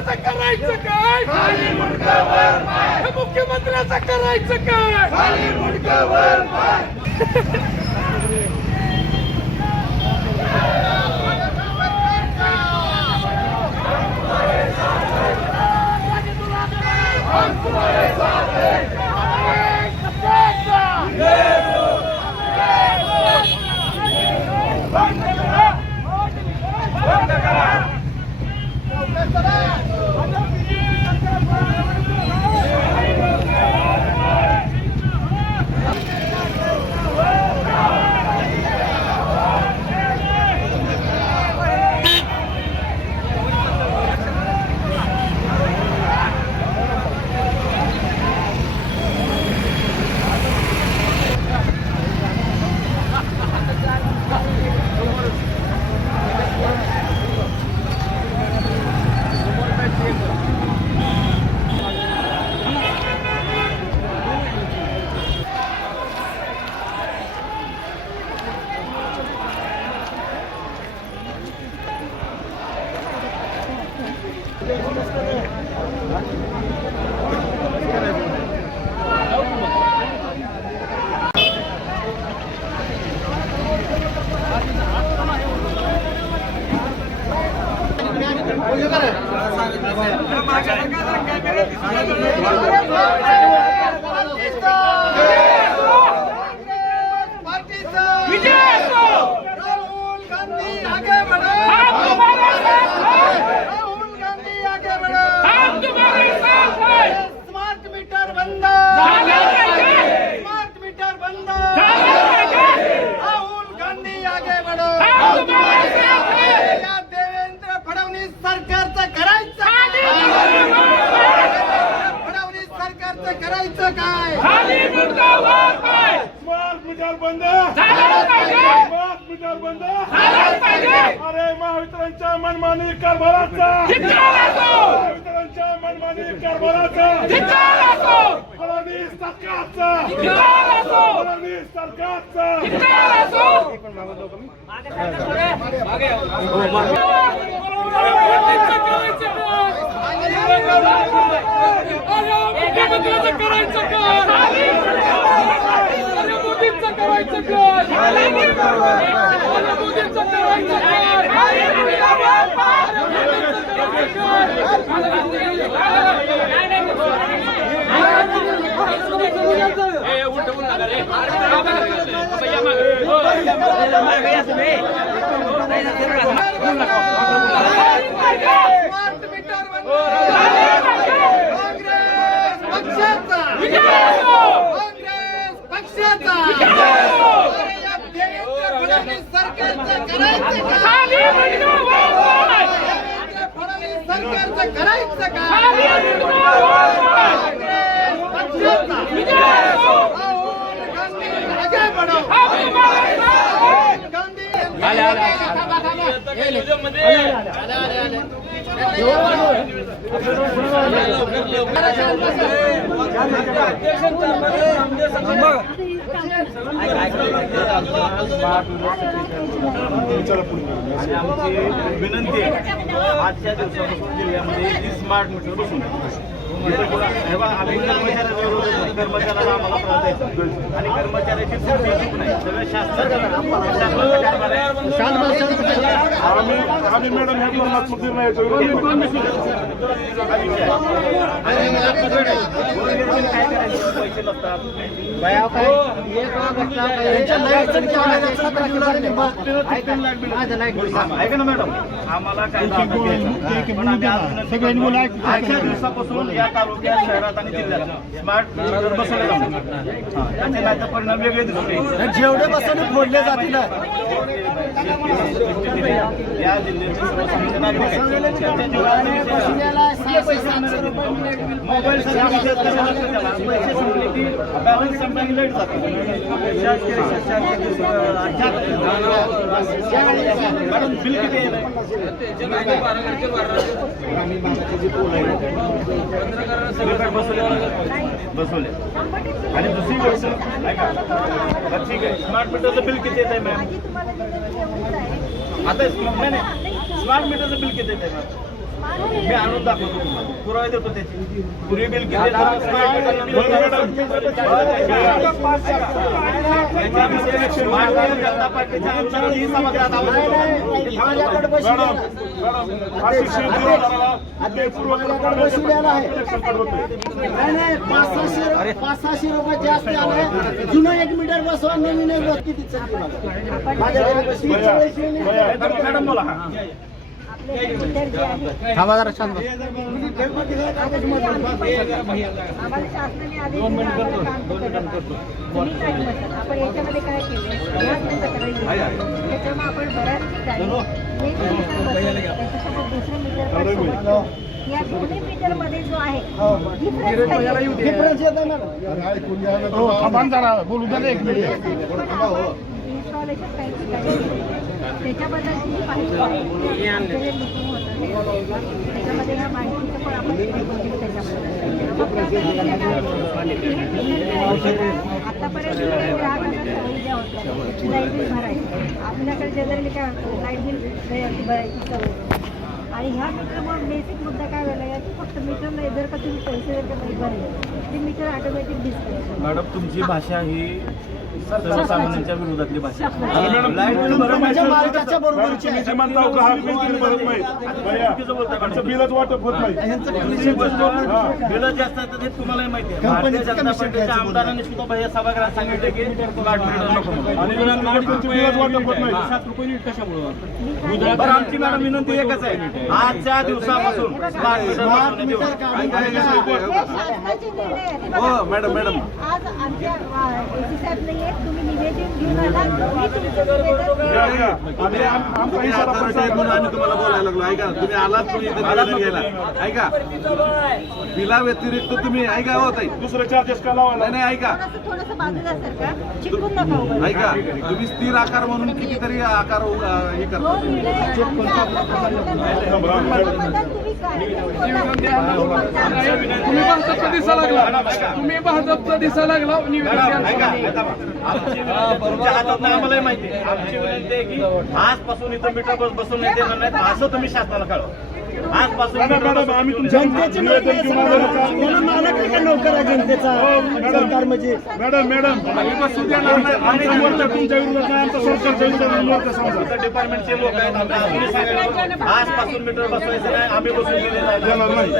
मुख्यमंत्र्याचं करायचं काय? मुख्यमंत्र्याचं करायचं काय? करायचं काय? स्मार्ट मीटर बंद झालं पाहिजे. स्मार्ट मीटर बंद झालं पाहिजे. अरे महावितरणच्या मनमानी कारभाराचा धिक्कार असो. महावितरणच्या मनमानी कारभाराचा धिक्कार असो. फडणवीस सरकारचा धिक्कार असो. फडणवीस सरकारचा धिक्कार असो. मुख्यमंत्र्याचं करायचं काय? मोदींचं करायचं काय? मोदींचं करायचं विनंती आजच्या दिवसापासून जिल्ह्यामध्ये स्मार्ट मीटर बसून आम्ही कर्मचाऱ्याला आम्हाला त्रास द्यायचा आणि कर्मचाऱ्याची चूक नाही सगळं शासनाचं आम्ही मॅडम पैसे नसतात ऐका ना मॅडम आम्हाला काय दिवसापासून या तालुक्यात शहरात आणि जिल्ह्यात स्मार्ट मीटर बसवले जातात त्याचे नाही परिणाम वेगळे दिसते जेवढे बसवले फोडले जातील या जिल्ह्याचे सर्वसामान्य नागरिक मोबाईल पैसे संपले की बॅलन्स संपला की लाईट जाते मॅडम बिल किती आहे बसवले आणि दुसरी गोष्ट ऐका ठीक आहे स्मार्ट मीटरचं बिल किती येत आहे मॅम आता नाही स्मार्ट मीटरचं बिल किती येत आहे मॅम मी आणून दाखवतो तुम्हाला, पुरावे देतो त्याचे. पूर्वी बिल किती आहे? भारतीय जनता पार्टीच्या आमदारांनी सभागृहात आवाज उठवला. नाही 500-600 रुपये जास्त आले. जुनं 1 मीटर बसवा, नवीन एक बस कितीचं आहे तुम्हाला? माझ्याकडे बस 40 मॅडम बोला. थांबा जरा शांत बस. आम्हाला शासनाने आदेश दिला, आम्हाला काम तर करा. तुम्ही काय म्हणता? आपण याच्यामध्ये काय केलं? त्याच्यामुळे आपण बऱ्याच ठिकाणी एक मीटर बसवलं, त्याच्यासोबत दुसरं मीटर बसवलं. या दोन्ही मीटर मध्ये जो आहे डिफरन्स येतो मॅडम. बोलू द्या एक मिनिट. इन्स्टॉलेशन काही ठिकाणी त्याच्याबद्दलची जी माहिती आहे, त्याच्यामध्ये ह्या माहितीचं पण आपण बघितलं त्याच्यामध्ये. आतापर्यंत ग्राहकांना सवयी ज्या होत्या लाईट बिल भरायचं, आपल्याकडे जनरली काय होतं लाईट बिल भरायची सवय. आणि ह्या मीटरमुळे बेसिक मुद्दा काय झाला आहे की फक्त मीटरला जर का तुम्ही पैसे जर का नाही भरले ते मीटर ऑटोमॅटिक डिस्कनेक्ट. मॅडम तुमची भाषा ही सर्वसामान्यांच्या विरोधातली भाषा. लाईट बिल म्हणजे मालकाच्या बरोबरची आहे. तुम्ही म्हणता का हा बिल भरत नाही भैया, आमचं बिलच वाटप होत नाही. दुसरी गोष्ट, बिलं जास्त आहेत ते तुम्हालाही माहिती आहे. भारतीय जनता पार्टीच्या आमदारांनी सुद्धा भैया सभागृहात सांगितलं की स्मार्ट मीटर नको म्हणून. आणि त्यांचं बिलच वाटप होत नाही. बरं आमची मॅडम विनंती एकच आहे, आजच्या दिवसापासून स्मार्ट मीटर बसवण्यात येऊ. शासनाचे निर्णय आहे. हो, मॅडम. आज आमच्या एसी साहेब नाही आहेत, तुम्ही निवेदन घेऊन आला. मी तुमचं निवेदन आमचा इशारा म्हणून आम्ही तुम्हाला बोलायला लागलो. ऐका, तुम्ही आलात तुम्ही इथे निवेदन घ्यायला. ऐका, बिला व्यतिरिक्त तुम्ही ऐका होत आहे. दुसरे चार्जेस का लावायला? नाही ऐका, थोडंसं बाजूला सरका चिकून नका उभं. ऐका, तुम्ही स्थिर आकार म्हणून कितीतरी आकार हे जो करता. निर्णय आमच्या त्याबद्दल तुम्ही काय तुम्ही भाजपचा दिसा लागला, तुम्ही भाजपचा दिसा लागला. तुमच्या हातात नाही आम्हालाही माहिती आहे. आमची विनंती आहे की आजपासून इथं मीटर बसवण्यात येणार नाहीत असं तुम्ही शासनाला कळवा. आजपासून मॅडम आम्ही तुमच्या जनतेची नोकर आहे, मालक आहे का नोकर आहे जनतेचा सरकार म्हणजे? मॅडम आम्ही बसू देणार नाही. आमचा मोर्चा तुमच्या विरोधात नाही, आमचा सरकारच्या विरोधात मोर्चा समजा. डिपार्टमेंटचे लोक आहेत आमच्या अजूनही सांगायला आजपासून मीटर बसवायचं नाही, आम्ही बसून देणार नाही.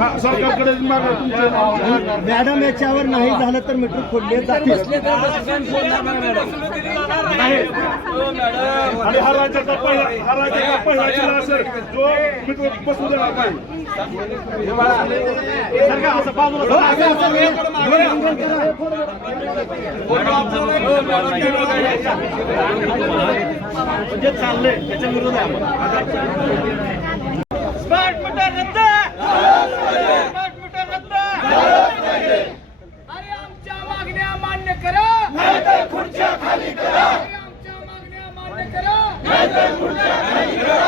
हा सरकारकडे मागं तुमच्या मॅडम याच्यावर नाही झालं तर मीटर खोलले जातील. आणि हा राज्याचा पहिला जिल्हा असेल जो मीटर बसू देणार नाही. असं बाजूला म्हणजे चाललंय त्याच्या विरोध आहे आम्हाला. स्मार्ट मीटर रद्द, स्मार्ट मीटर रद्द. अरे आमच्या मागण्या मान्य करा, नाहीतर खुर्च्या खाली करा. आमच्या मागण्या मान्य करा, नाहीतर खुर्च्या खाली करा.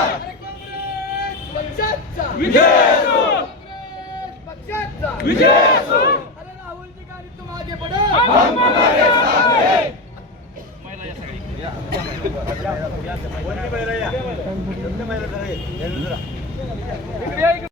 पक्षाचा विजय असो, पक्षाचा विजय असो. अरे राहुल जी गाड़ी तुम आगे बढ़ो, हम आगे साथ हैं.